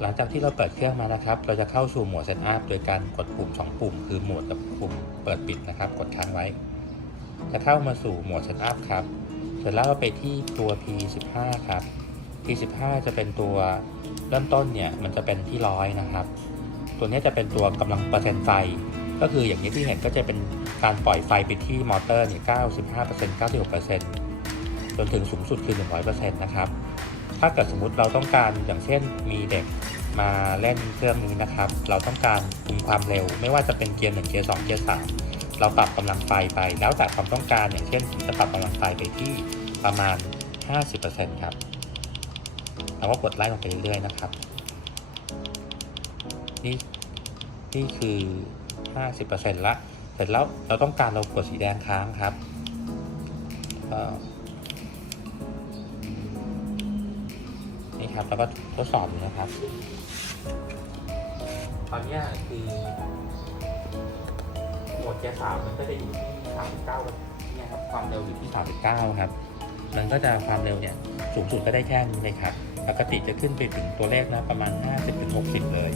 หลังจากที่เราเปิดเครื่องมานะครับ เราจะเข้าสู่โหมด Setup โดยการกดปุ่ม 2 ปุ่ม คือโหมดกับปุ่มเปิดปิดนะครับ กดค้างไว้ จะเข้ามาสู่โหมด Setup ครับเสร็จแล้วเราไปที่ตัว P15 ครับ P15 จะเป็นตัวเริ่มต้นเนี่ยมันจะเป็นที่ร้อยนะครับ ตัวนี้จะเป็นตัวกำลังเปอร์เซ็นต์ไฟ ก็คืออย่างนี้ที่เห็นก็จะเป็นการปล่อยไฟไปที่มอเตอร์เนี่ย95% 96%จนถึงสูงสุดคือ 100%นะครับ ถ้าเกิดสมมุติเราต้องการอย่างเช่นมีเด็กมาเล่นเครื่องนี้นะครับ เราต้องการคุมความเร็ว ไม่ว่าจะเป็นเกียร์1เกียร์2เกียร์3เราปรับกำลังไฟไป แล้วแต่ความต้องการอย่างเช่นผมจะปรับกำลังไฟไปที่ประมาณ 50%ครับเราก็กดไล่ลงไปเรื่อยๆนะครับ นี่นี่คือ 50%ละ เสร็จแล้วเราต้องการเรากดสีแดงค้างครับ ก็นี่ครับ แล้วก็ทดสอบดูนะครับตอนเนี้ยคือโหมดเกียร์สามมันก็จะอยู่ที่39เนี่ยครับความเร็วอยู่ที่39ครับ มันก็จะความเร็วเนี่ยสูงสุดก็ได้แค่นี้เลยครับ ปกติจะขึ้นไปถึงตัวเลขนะประมาณ 50-60 เลย